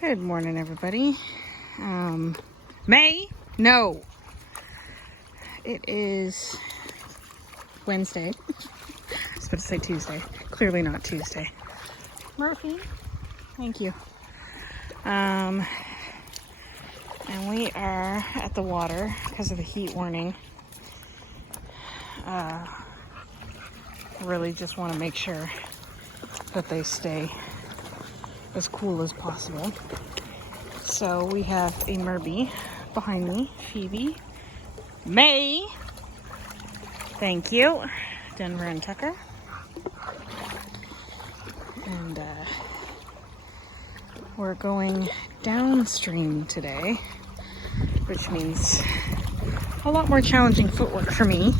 Good morning, everybody. May? No. It is Wednesday. I was about to say Tuesday. Clearly not Tuesday. Murphy, thank you. And we are at the water because of the heat warning. Really just want to make sure that they stay as cool as possible. So we have a Merby behind me, Phoebe, May, thank you, Denver and Tucker, and we're going downstream today, which means a lot more challenging footwork for me.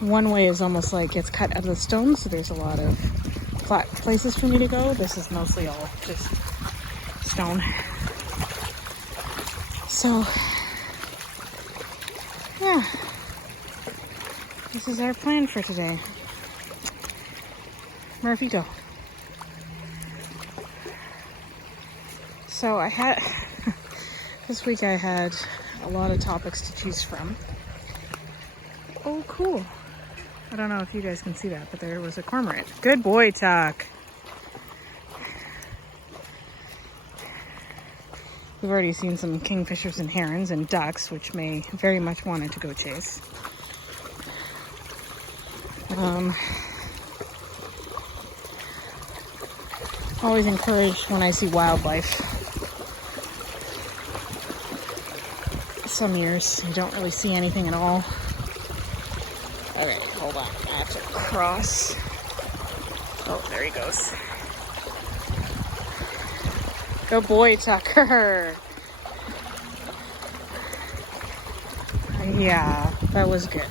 One way is almost like it's cut out of the stone, so there's a lot of flat places for me to go. This is mostly all just stone. So, yeah, this is our plan for today. Murphy, go. So this week I had a lot of topics to choose from. Oh, cool. I don't know if you guys can see that, but there was a cormorant. Good boy, Tuck. We've already seen some kingfishers and herons and ducks, which May very much wanted to go chase. Always encouraged when I see wildlife. Some years you don't really see anything at all. Alright, hold on. I have to cross. Oh, there he goes. Good boy, Tucker. Yeah, that was good.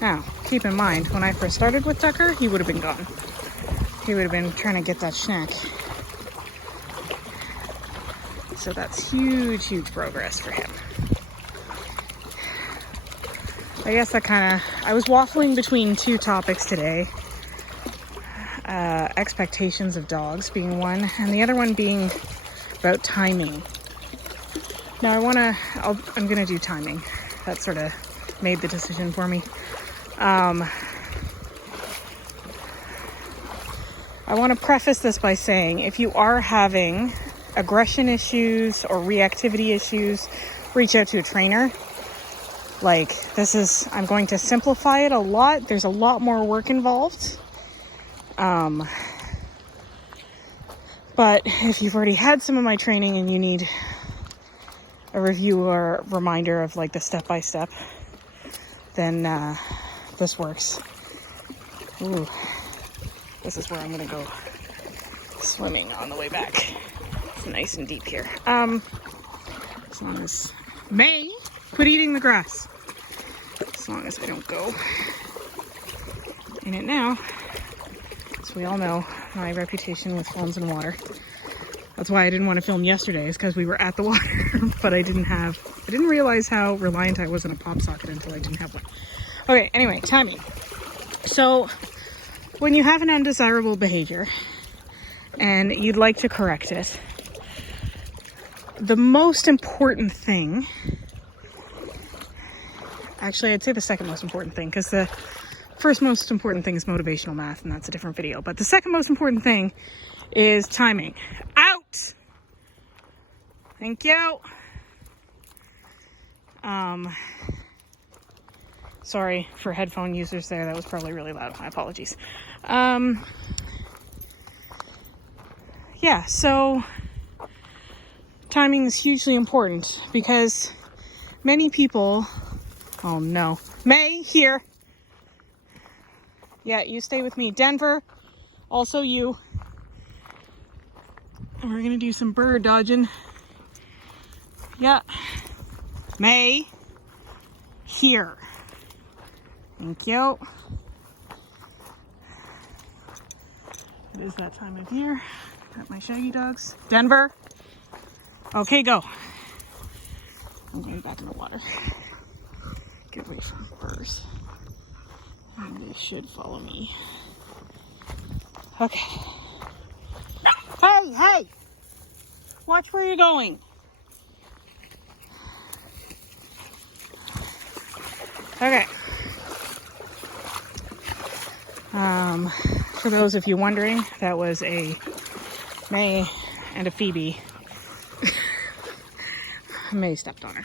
Now, keep in mind, when I first started with Tucker, he would have been gone. He would have been trying to get that snack. So that's huge, huge progress for him. I guess I was waffling between two topics today. Expectations of dogs being one, and the other one being about timing. Now I'm gonna do timing. That sort of made the decision for me. I want to preface this by saying, if you are having aggression issues or reactivity issues, reach out to a trainer. I'm going to simplify it a lot. There's a lot more work involved. But if you've already had some of my training and you need a review or reminder of the step-by-step, then this works. Ooh, this is where I'm gonna go swimming on the way back. It's nice and deep here. As long as May, quit eating the grass. As long as I don't go in it now. As we all know, my reputation with phones and water. That's why I didn't want to film yesterday, is because we were at the water, but I didn't realize how reliant I was on a pop socket until I didn't have one. Okay, anyway, timing. So, when you have an undesirable behavior and you'd like to correct it, the most important thing, actually I'd say the second most important thing, because the first most important thing is motivational math, and that's a different video, but the second most important thing is timing. Out! Thank you. Sorry for headphone users there, that was probably really loud, my apologies. Yeah, so timing is hugely important because many people, oh no, May, here. Yeah, you stay with me. Denver, also you. And we're gonna do some bird dodging. Yeah. May, here. Thank you. It is that time of year. Got my shaggy dogs. Denver. Okay, go. I'm going back in the water. Get away from birds. And they should follow me. Okay. Hey, hey! Watch where you're going. Okay. For those of you wondering, that was a May and a Phoebe. May stepped on her.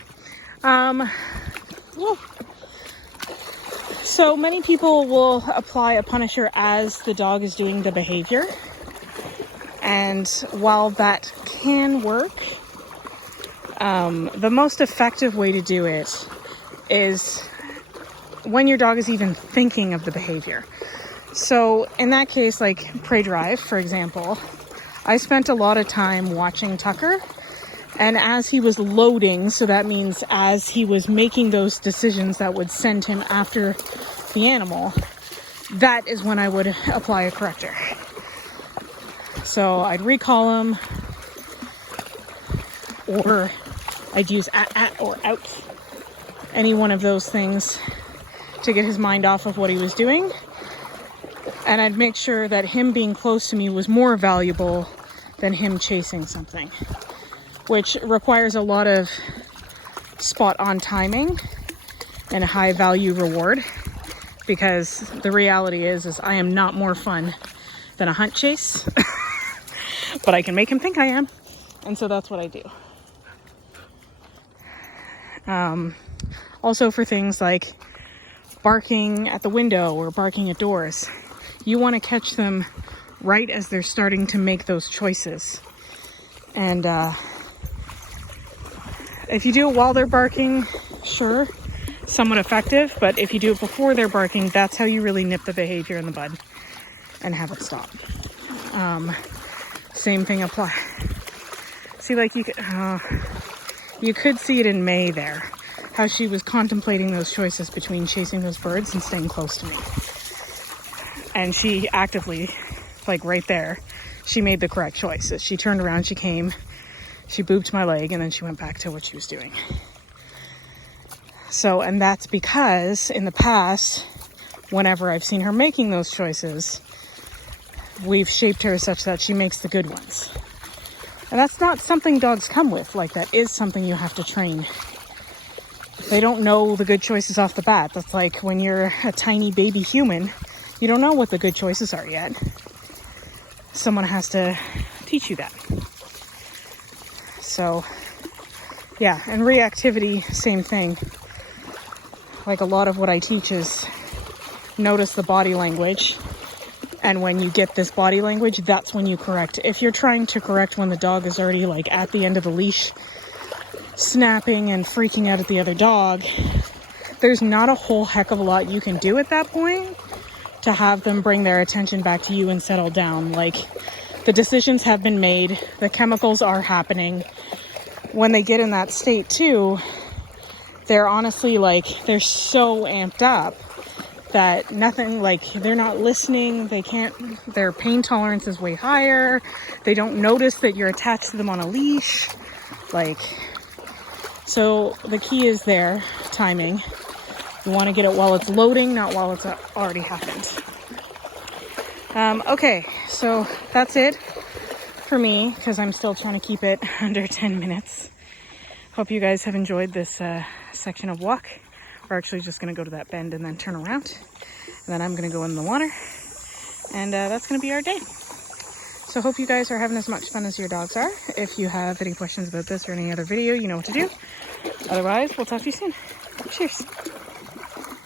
So many people will apply a punisher as the dog is doing the behavior. And while that can work, the most effective way to do it is when your dog is even thinking of the behavior. So in that case, like Prey Drive, for example, I spent a lot of time watching Tucker, and as he was loading, so that means as he was making those decisions that would send him after the animal, that is when I would apply a corrector. So I'd recall him, or I'd use at or out, any one of those things to get his mind off of what he was doing. And I'd make sure that him being close to me was more valuable than him chasing something, which requires a lot of spot on timing and a high value reward, because the reality is I am not more fun than a hunt chase, but I can make him think I am. And so that's what I do. Also for things like barking at the window or barking at doors, you want to catch them right as they're starting to make those choices. And if you do it while they're barking, sure, somewhat effective, but if you do it before they're barking, that's how you really nip the behavior in the bud and have it stop. Same thing apply. See, like you could see it in May there, how she was contemplating those choices between chasing those birds and staying close to me. And she actively, like right there, she made the correct choice. She turned around, she came, she booped my leg, and then she went back to what she was doing. So, and that's because in the past, whenever I've seen her making those choices, we've shaped her such that she makes the good ones. And that's not something dogs come with. Like, that is something you have to train. They don't know the good choices off the bat. That's like when you're a tiny baby human, you don't know what the good choices are yet. Someone has to teach you that. So, yeah, and reactivity, same thing. Like, a lot of what I teach is notice the body language. And when you get this body language, that's when you correct. If you're trying to correct when the dog is already like at the end of the leash, snapping and freaking out at the other dog, there's not a whole heck of a lot you can do at that point to have them bring their attention back to you and settle down. Like, the decisions have been made, the chemicals are happening. When they get in that state too, they're honestly like, they're so amped up that nothing, like, they're not listening, they can't, their pain tolerance is way higher, they don't notice that you're attached to them on a leash. Like, so the key is there, timing. You want to get it while it's loading, not while it's already happened. Okay, so that's it for me, because I'm still trying to keep it under 10 minutes. Hope you guys have enjoyed this section of walk. We're actually just going to go to that bend and then turn around. And then I'm going to go in the water. And that's going to be our day. So hope you guys are having as much fun as your dogs are. If you have any questions about this or any other video, you know what to do. Otherwise, we'll talk to you soon. Cheers.